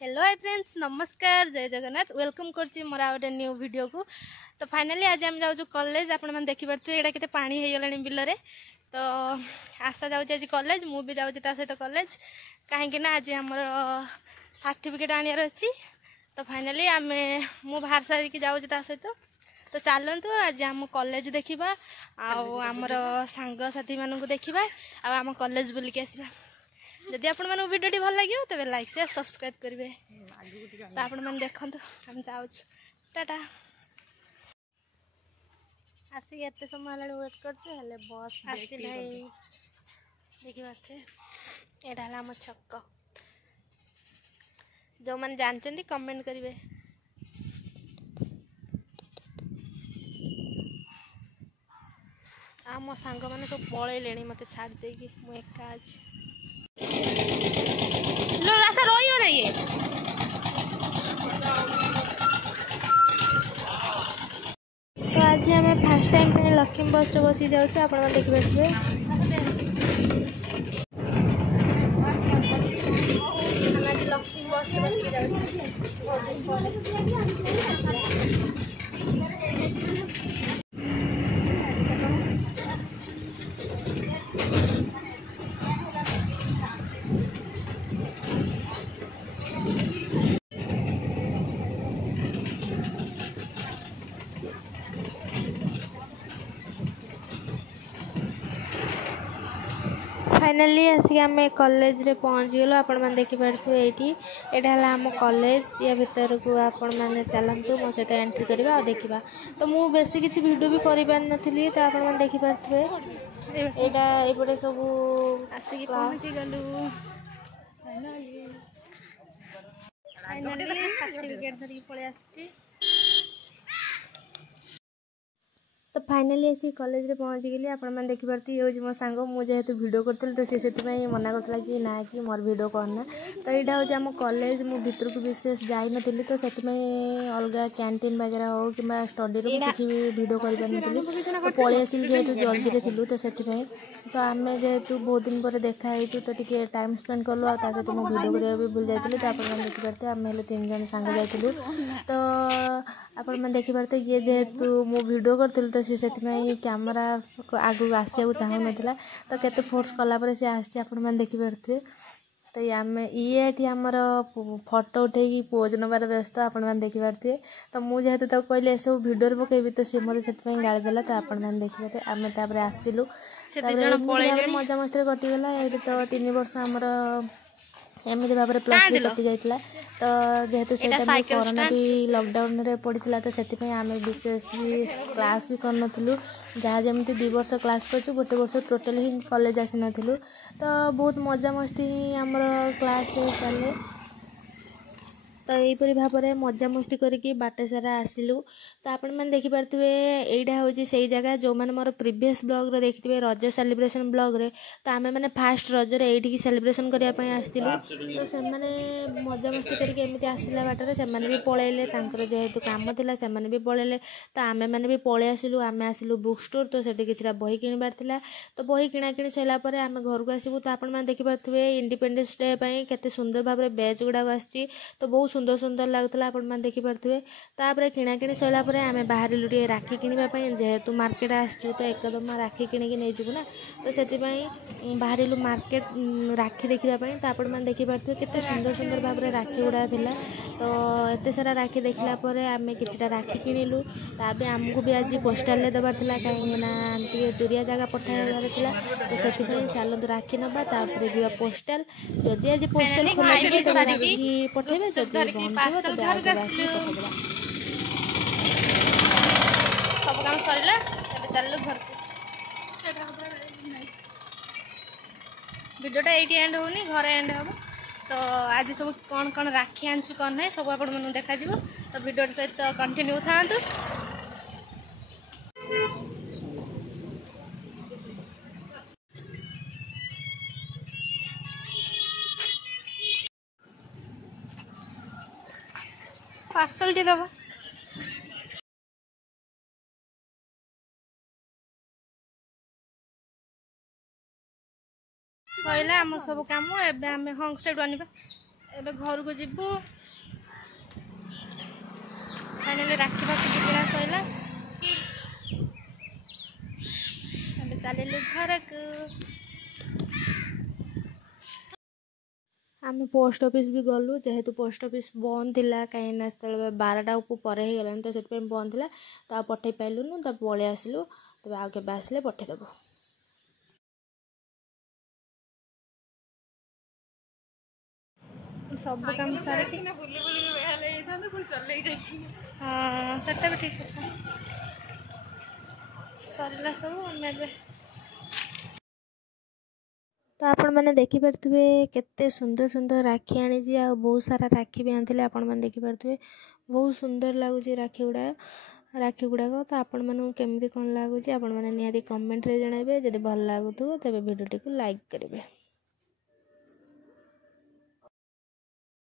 Hello hi friends, नमस्कार, जय Jagannath. Welcome करछि मोर आउटे न्यू वीडियो को। तो फाइनली आज हम जाऊ कॉलेज। आपण मन देखि परथे एडा केते पानी हे गलानी बिल रे। तो आशा जाऊ आज कॉलेज, मु भी जाऊ ता सहित कॉलेज काहे कि ना आज हमर सर्टिफिकेट आनियार अछि। तो फाइनली आमे मु बाहर सारी की जाऊ ता सहित। तो चलतु आज आम कॉलेज देखा आमर सांग साथी मानू देखा आम कॉलेज बुलिक आसवा। जदि आपण मानू वीडियो भल लगे तेज लाइक शेयर सब्सक्राइब करेंगे। तो आपण मैंने देखो हम जाऊँ टाटा। आसिक एत समय वेट कर बस आसी ना देखिए यहाँ है आम छक। जो मैंने जानते कमेंट करेंगे। आ मो सांग मैंने सब पलैले मत छाड़ देगी मुझे एका अच्छी लो रास्ता रही ना ये। तो आज आम फास्ट टाइम लक्ष्मी बस बसी जाऊँ आप देखिए। आज लक्ष्मी बस बसिक जाऊँ बहुत दिन पर। फाइनली आसिक आम कॉलेज रे पहुँच गलु। आपण मैंने देखिपे ये आम कॉलेज या भीतर को आपण मैंने चलतु मो सहित एंट्री करवा और देखा। तो मुझे बेसी किसी वीडियो भी कर पारि तो आपण मैंने देखिपे यहाँ एपटे सब आसिक पहुँची गलु। फाइनली सर्टिफिकेट धरिकी पळै आसी। तो फाइनली ऐसी कॉलेज रे पहुँच गली। आपण मैंने देखिपे ये मो सांग मुझे जेहेतु वीडियो करी तो सी से मना करता कि ना कि मोर वीडियो करना। तो यहाँ हूँ आम कॉलेज मु भीतर को विशेष जाई नथि तो से अलग कैंटीन वगैरह हो कि स्टडी रू किसी भी वीडियो कर तो पलि आसिल जेहेतु जल्दी थिलु तो से तो आम जेहेतु बहुत दिन पर देखा तो टे टाइम स्पेंड कलु आ सहित मो वीडियो करने भी भूल जाती। तो आप देखिपे आम 3 जन सांग जाइलु। तो आपण मैंने देखिपे ये जेहेतु मु वीडियो करी तो सी से कैमेरा आगू आसिया चाहू ना तो केते फोर्स कलापर सी आसी आप देखिपे। तो आम ये आमर फोटो उठे पोज नबार व्यस्त आप देखिपे। तो मुझे कहली ए सब भिडियो पकेबी तो सी मत से गाड़ीदेला। तो आप देखिपे आम आसिलु मजा मस्ती कटिगला। ये तो 3 वर्ष आमर एमती भाव में प्लस 3 कटि जाता। तो जेहेतु से कोरोना भी लॉकडाउन रे पड़ता तो से आम विशेष क्लास भी करनु जहाँ जमी 2 वर्ष क्लास कर गोटे वर्ष टोटाल ही कॉलेज आसी नथिलु। तो बहुत मजा मस्ती ही आमर क्लास चले। तो यहीपरी भाव में मजा मस्ती करके बाटे सारा आसिलु। तो आपण मैंने देखिपे यहाँ हूँ से जगह जो मैंने मोर प्रीवियस ब्लॉग रे देखिए रज सेलिब्रेशन ब्लॉग रे। तो आम मैंने फास्ट रज ये सेलिब्रेशन करने आसलु। तो से मजा मस्ती करके आसला बाटर से भी पलैले जेहेतु काम था से भी पलैले। तो आम मैंने भी पलि आसिलु। आम आसिलु बुक स्टोर तो से कि बही किणवार था। तो बही किणाकिणी सरापर आम घर को आसबू। तो आप देखिपे इंडिपेंडेंस डे केते सुंदर भाव में बैच गुड़ाक आसी। तो बहुत सुंदर सुंदर लगता आप देखिपे। तापर किणाकिणी सरापर आम बाहर टे राखी किणवाई जेहेतु मार्केट आसचु तो एकदम राखी किणिकी नहीं जीवु ना। तो से बाहर मार्केट राखी देखापी। तो आप देखिपे केते सुंदर सुंदर भाव में राखी गुड़ा था। तो एत सारा राखी देखला आम कि राखी किणिलु। ताप आमको भी आज पोस्टाल देवार था कहीं दूरिया जगह पठाइबार था। तो से चलतु राखी नवा तापर जा पोस्टाल। जदि आज पोस्टाल खोला राखी पठेबे सब काम सरला चलू घर वीडियोटा ये एंड होनी घर एंड हम। तो आज सब कौन कौन राखी आनचु कौन ना सब आप देखा। तो वीडियो सहित कंटिन्यू था। पार्सल टी दबा सैला आम सब कम एवं आम हाँ से आने ଏବେ ଘରକୁ ଯିବୁ। फाइनली राखी बाकी किना सैला ଏବେ ଚାଲିଲୁ ଘରକୁ। आम पोस्ट ऑफिस भी गलु जेहेतु पोस्ट ऑफिस बंद थिला कहीं से 12टा पर हो गलानी तो से बंद थिला तो पठे पाइलुनु तो पलि आसलु तब आगे आसले पठेदेबु। सब काम सारे हाँ सेटा भी ठीक कथा सरला सब तो आपण मैंने देखिपे केते सुंदर सुंदर राखी आनी बहुत सारा राखी भी आनी आपण मैंने देखिपे बहुत सुंदर लगुच राखी गुड़ाक तो आपण मानू केमती कौन लगुच आपण मैंने निहाती कमेंट रे जणाइबे जदि भल लागुथबो तेबे वीडियो टी को लाइक करेंगे।